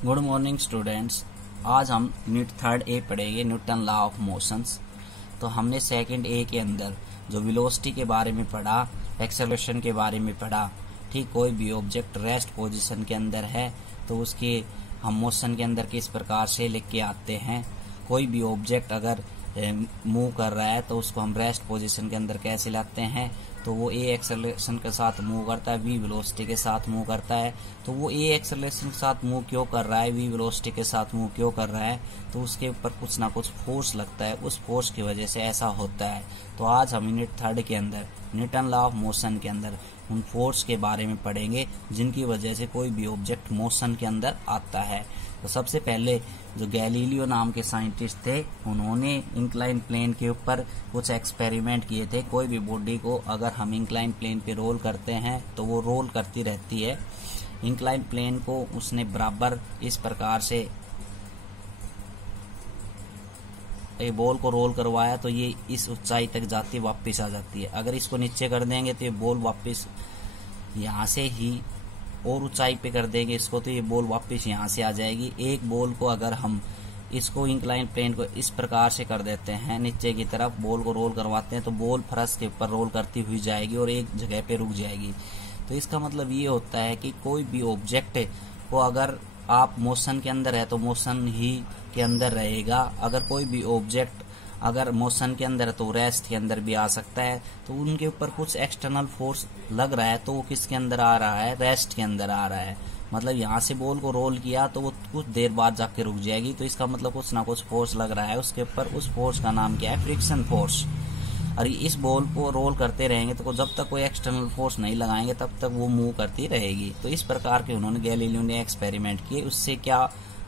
Good morning students. आज हम unit third A पढ़ेंगे, न्यूटन लॉ ऑफ मोशंस। तो हमने सेकंड ए के अंदर जो वेलोसिटी के बारे में पढ़ा, एक्सेलरेशन के बारे में पढ़ा। ठीक, कोई भी ऑब्जेक्ट रेस्ट पोजीशन के अंदर है तो उसके हम मोशन के अंदर किस प्रकार से लिख के आते हैं। कोई भी ऑब्जेक्ट अगर मूव कर रहा है तो उसको हम रेस्ट पोजीशन के अंदर कैसे लाते हैं। तो वो ए एक्सेलरेशन के साथ मूव करता है, वी वेलोसिटी के साथ मूव करता है। तो वो ए एक्सेलरेशन के साथ मूव क्यों कर रहा है, वी वेलोसिटी के साथ मूव क्यों कर रहा है, तो उसके ऊपर कुछ ना कुछ फोर्स लगता है, उस फोर्स की वजह से ऐसा होता है। तो आज हम यूनिट थर्ड के अंदर न्यूटन लॉ ऑफ मोशन के अंदर उन फोर्स के बारे में पढ़ेंगे जिनकी वजह से कोई भी ऑब्जेक्ट मोशन के अंदर आता है। तो सबसे पहले जो गैलीलियो नाम के साइंटिस्ट थे, उन्होंने इंक्लाइन प्लेन के ऊपर कुछ एक्सपेरिमेंट किए थे। कोई भी बॉडी को अगर हम इंक्लाइन प्लेन पे रोल करते हैं तो वो रोल करती रहती है। इंक्लाइन प्लेन को उसने बराबर इस प्रकार से एक बॉल को रोल करवाया तो ये इस ऊंचाई तक जाती है, वापस आ जाती है। अगर इसको नीचे कर देंगे तो ये बॉल वापस यहाँ से ही और ऊंचाई पे कर देंगे इसको तो ये बॉल वापस यहाँ से आ जाएगी। एक बॉल को अगर हम इसको इंक्लाइन प्लेन को इस प्रकार से कर देते हैं, नीचे की तरफ बॉल को रोल करवाते हैं तो बॉल फर्श के ऊपर रोल करती हुई जाएगी और एक जगह पे रुक जाएगी। तो इसका मतलब ये होता है कि कोई भी ऑब्जेक्ट को अगर आप मोशन के अंदर है तो मोशन ही के अंदर रहेगा। अगर कोई भी ऑब्जेक्ट अगर मोशन के अंदर है तो रेस्ट के अंदर भी आ सकता है। तो उनके ऊपर कुछ एक्सटर्नल फोर्स लग रहा है तो वो किसके अंदर आ रहा है, रेस्ट के अंदर आ रहा है। मतलब यहाँ से बॉल को रोल किया तो वो कुछ देर बाद जाके रुक जाएगी। तो इसका मतलब कुछ ना कुछ फोर्स लग रहा है उसके ऊपर। उस फोर्स का नाम क्या है, फ्रिक्शन फोर्स। और इस बॉल को रोल करते रहेंगे तो जब तक कोई एक्सटर्नल फोर्स नहीं लगाएंगे तब तक वो मूव करती रहेगी। तो इस प्रकार के उन्होंने गैलीलियो ने एक्सपेरिमेंट किए। उससे क्या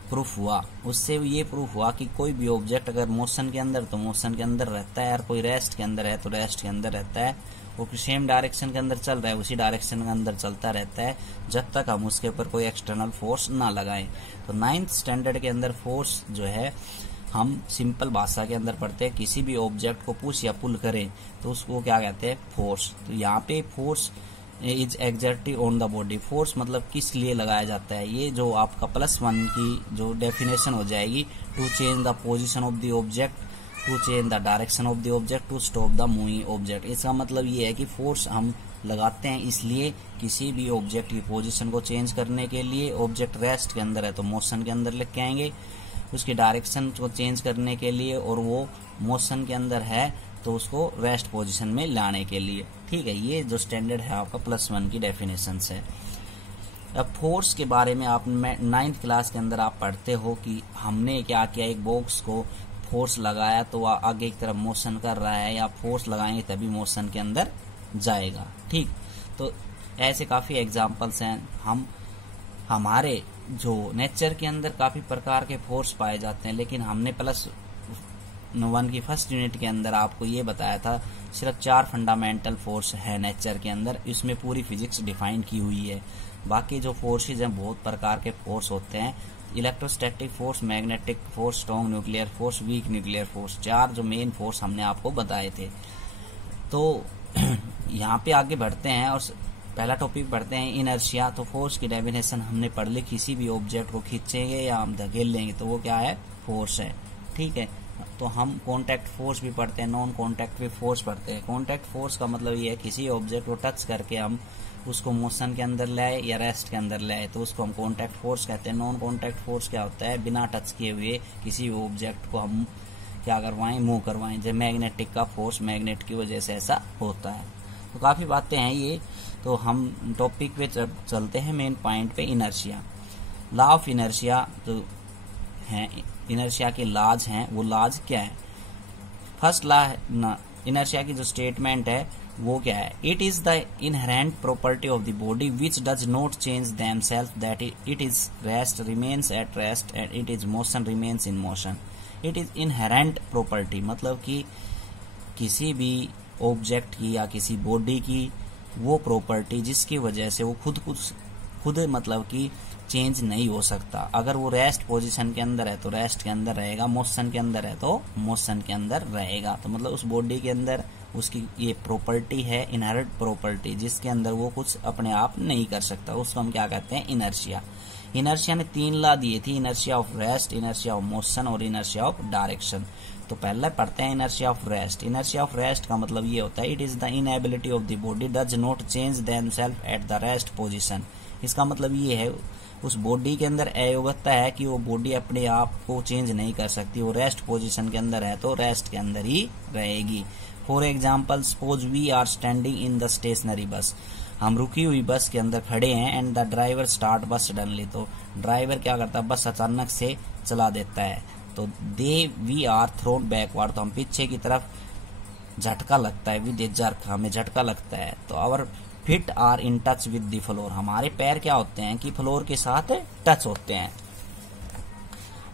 प्रूफ हुआ, उससे ये प्रूफ हुआ कि कोई भी ऑब्जेक्ट अगर मोशन के अंदर तो मोशन के अंदर रहता है और कोई रेस्ट के अंदर है तो रेस्ट के अंदर रहता है। वो सेम डायरेक्शन के अंदर चल रहा है उसी डायरेक्शन के अंदर चलता रहता है जब तक हम उसके ऊपर कोई एक्सटर्नल फोर्स ना लगाएं। तो 9th स्टैंडर्ड के अंदर फोर्स जो है हम सिंपल भाषा के अंदर पढ़ते हैं। किसी भी ऑब्जेक्ट को पुश या पुल करें तो उसको क्या कहते हैं, फोर्स। तो यहाँ पे force is exerted on the body. Force मतलब किस लिए लगाया जाता है, ये जो आपका +1 की जो डेफिनेशन हो जाएगी, to change the position of the object, to change the direction of the object, to stop the moving object. इसका मतलब ये है कि फोर्स हम लगाते हैं इसलिए किसी भी ऑब्जेक्ट की पोजीशन को चेंज करने के लिए। ऑब्जेक्ट रेस्ट के अंदर है तो मोशन के अंदर लेके आएंगे, उसकी डायरेक्शन को चेंज करने के लिए, और वो मोशन के अंदर है तो उसको रेस्ट पोजीशन में लाने के लिए। ठीक है, ये जो स्टैंडर्ड है आपका +1 की डेफिनेशन है। अब फोर्स के बारे में आप 9th क्लास के अंदर आप पढ़ते हो कि हमने क्या किया, एक बॉक्स को फोर्स लगाया तो आगे की तरफ मोशन कर रहा है, या फोर्स लगाएंगे तभी मोशन के अंदर जाएगा। ठीक, तो ऐसे काफी एग्जाम्पल्स हैं। हमारे जो नेचर के अंदर काफी प्रकार के फोर्स पाए जाते हैं, लेकिन हमने +1 की फर्स्ट यूनिट के अंदर आपको ये बताया था सिर्फ 4 फंडामेंटल फोर्स है नेचर के अंदर। इसमें पूरी फिजिक्स डिफाइन की हुई है। बाकी जो फोर्सेज हैं बहुत प्रकार के फोर्स होते हैं। Electrostatic force, magnetic force, strong nuclear force, weak nuclear force, 4 जो मेन फोर्स हमने आपको बताए थे। तो यहाँ पे आगे बढ़ते हैं और पहला टॉपिक पढ़ते हैं, इनर्शिया। तो फोर्स की डेफिनेशन हमने पढ़ ली, किसी भी ऑब्जेक्ट को खींचेंगे या हम धकेल लेंगे तो वो क्या है, फोर्स है। ठीक है, तो हम कॉन्टैक्ट फोर्स भी पढ़ते हैं, नॉन कॉन्टैक्ट भी फोर्स पढ़ते हैं। कॉन्टैक्ट फोर्स का मतलब ये है किसी ऑब्जेक्ट को टच करके हम उसको मोशन के अंदर लाए या रेस्ट के अंदर लाए तो उसको हम कॉन्टैक्ट फोर्स कहते हैं। नॉन कॉन्टैक्ट फोर्स क्या होता है, बिना टच किए हुए किसी ऑब्जेक्ट को हम क्या करवाएं, मूव करवाएं। जैसे मैग्नेटिक का फोर्स मैग्नेट की वजह से ऐसा होता है। तो काफी बातें हैं ये। तो हम टॉपिक पे चलते हैं, मेन पॉइंट पे, इनर्शिया। लॉ ऑफ इनर्शिया जो है, इनर्शिया के लॉज हैं, वो लॉज क्या है। फर्स्ट लॉ इनर्शिया की जो स्टेटमेंट है वो क्या है, it is the inherent property of the body which does not change themselves, that it is rest remains at rest and it is motion remains in motion. It is inherent property मतलब कि किसी भी object की या किसी body की वो property जिसकी वजह से वो खुद मतलब कि चेंज नहीं हो सकता। अगर वो रेस्ट पोजीशन के अंदर है तो रेस्ट के अंदर रहेगा, मोशन के अंदर है तो मोशन के अंदर रहेगा। तो मतलब उस बॉडी के अंदर उसकी ये प्रॉपर्टी है, इनहेरेंट प्रॉपर्टी, जिसके अंदर वो कुछ अपने आप नहीं कर सकता, उसको हम क्या कहते हैं, इनर्शिया। इनर्शिया ने 3 लॉ दिए थे, inertia of rest, inertia of motion और इनर्शिया ऑफ डायरेक्शन। तो पहले पढ़ते हैं inertia of rest. Inertia of rest का मतलब ये होता है it is the inability of the body does not change themselves at the rest position. इसका मतलब ये है उस बॉडी के अंदर अयोग्यता है कि वो बॉडी अपने आप को चेंज नहीं कर सकती, वो रेस्ट पोजीशन के अंदर है तो रेस्ट के अंदर ही रहेगी। For example suppose we are standing in the stationary bus, हम रुकी हुई बस के अंदर खड़े हैं and the driver start bus suddenly, तो ड्राइवर क्या करता है बस अचानक से चला देता है। तो दे वी आर थ्रोन बैकवर्ड, तो हम पीछे की तरफ झटका लगता है, विद ए जर्क हमें झटका लगता है। तो our feet are in touch with the floor, हमारे पैर क्या होते हैं कि फ्लोर के साथ टच होते हैं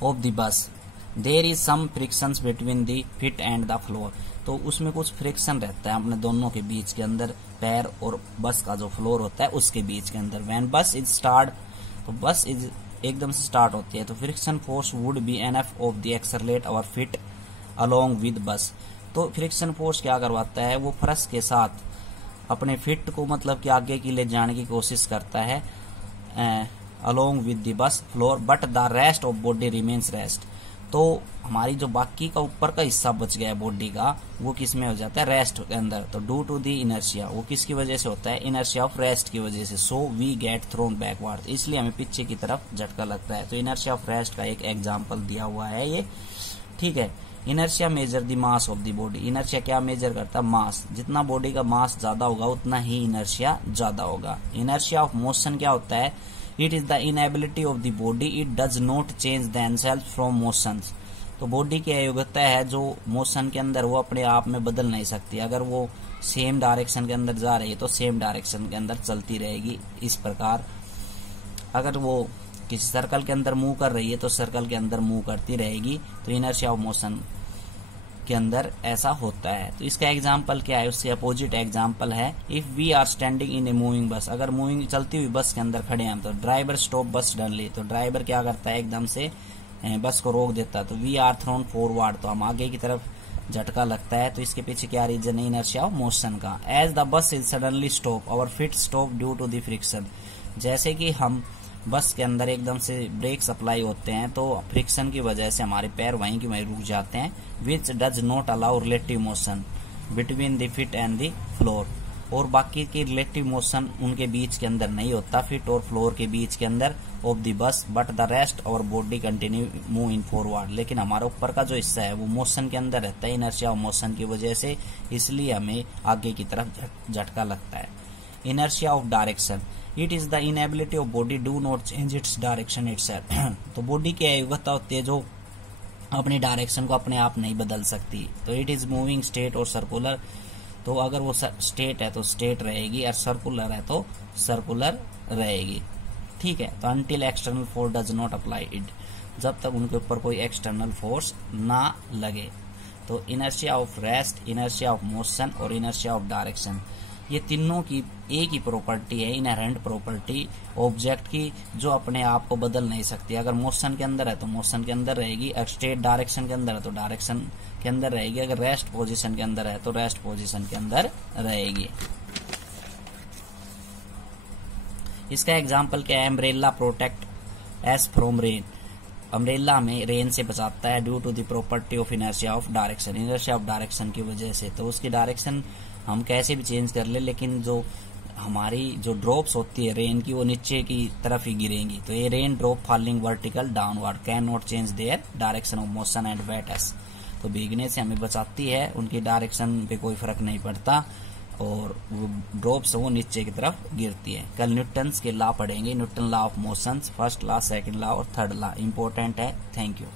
of the bus. There is some friction between the feet and the floor, तो उसमें कुछ फ्रिक्शन रहता है अपने दोनों के बीच के अंदर, पैर और बस का जो फ्लोर होता है उसके बीच के अंदर। व्हेन बस इज स्टार्ट, तो बस इज एकदम से स्टार्ट होती है तो friction force would be enough of the accelerate our feet along with bus. तो फ्रिक्शन फोर्स क्या करवाता है, वो फर्श के साथ अपने फिट को मतलब कि आगे की ले जाने की कोशिश करता है along with the bus floor, but the rest of body remains rest. तो हमारी जो बाकी का ऊपर का हिस्सा बच गया है बॉडी का, वो किस में हो जाता है रेस्ट के अंदर। तो ड्यू टू द इनर्शिया, वो किसकी वजह से होता है, इनर्शिया ऑफ रेस्ट की वजह से। So we get thrown backward, इसलिए हमें पीछे की तरफ झटका लगता है। तो इनर्शिया ऑफ रेस्ट का एक एग्जाम्पल दिया हुआ है ये, ठीक है। Inertia measure the mass of the body, inertia क्या मेजर करता है, मास। जितना बॉडी का मास ज्यादा होगा उतना ही इनर्शिया ज्यादा होगा। इनर्शिया ऑफ मोशन क्या होता है, it is the inability of the body it does not change themselves from motions. तो बॉडी की अयोग्यता है जो मोशन के अंदर वो अपने आप में बदल नहीं सकती, अगर वो सेम डायरेक्शन के अंदर जा रही है तो सेम डायरेक्शन के अंदर चलती रहेगी। इस प्रकार अगर वो किसी सर्कल के अंदर मूव कर रही है तो सर्कल के अंदर मूव करती रहेगी। तो इनर्शिया ऑफ मोशन के अंदर ऐसा होता है। तो इसका एग्जाम्पल क्या है, उसके अपोजिट एग्जाम्पल है if we are standing in a moving bus, अगर मूविंग चलती हुई बस के अंदर खड़े हैं तो ड्राइवर स्टॉप बस सडनली, तो ड्राइवर क्या करता है एकदम से बस को रोक देता है। तो वी आर थ्रोन फॉरवर्ड, तो हम आगे की तरफ झटका लगता है। तो इसके पीछे क्या रीजन है, इनर्शिया ऑफ मोशन का। As the bus is suddenly stop our feet stop due to the friction, जैसे कि हम बस के अंदर एकदम से ब्रेक सप्लाई होते हैं तो फ्रिक्शन की वजह से हमारे पैर वहीं की वहीं रुक जाते हैं। विच does not allow relative motion between the feet and the floor, और बाकी की रिलेटिव मोशन उनके बीच के अंदर नहीं होता, फीट और फ्लोर के बीच के अंदर of the bus, but the rest और body continue move in forward. लेकिन हमारा ऊपर का जो हिस्सा है वो मोशन के अंदर रहता है इनर्शिया ऑफ मोशन की वजह से, इसलिए हमें आगे की तरफ झटका लगता है। Inertia of direction, it is the inability of body do not change its direction itself. तो बॉडी की अयोग्यता होती है जो अपनी डायरेक्शन को अपने आप नहीं बदल सकती। तो इट इज मूविंग स्टेट और सर्कुलर, तो अगर वो स्टेट है तो स्टेट रहेगी और सर्कुलर है तो सर्कुलर रहेगी, ठीक है। तो until external force does not apply it, जब तक उनके ऊपर कोई एक्सटर्नल फोर्स ना लगे। तो inertia of rest, inertia of motion और इनर्शिया ऑफ डायरेक्शन, ये तीनों की एक ही प्रॉपर्टी है, इनहेरेंट प्रॉपर्टी ऑब्जेक्ट की, जो अपने आप को बदल नहीं सकती। अगर मोशन के अंदर है तो मोशन के अंदर रहेगी, अगर स्टेट डायरेक्शन के अंदर है तो डायरेक्शन के अंदर रहेगी, अगर रेस्ट पोजीशन के अंदर है तो रेस्ट पोजीशन के अंदर रहेगी। इसका एग्जाम्पल क्या है, umbrella protect us from rain, umbrella हमें रेन से बचाता है due to the property of inertia of direction, inertia of direction की वजह से। तो उसकी डायरेक्शन हम कैसे भी चेंज कर ले, लेकिन जो हमारी जो ड्रॉप्स होती है रेन की वो नीचे की तरफ ही गिरेंगी। तो ये rain drop falling vertical downward can not change their direction of motion and wets, तो भीगने से हमें बचाती है, उनकी डायरेक्शन पे कोई फर्क नहीं पड़ता और वो ड्रॉप्स वो नीचे की तरफ गिरती है। कल न्यूटन्स के लॉ पढ़ेंगे, Newton law of motion, first law, second law और थर्ड लॉ इंपॉर्टेंट है। Thank you.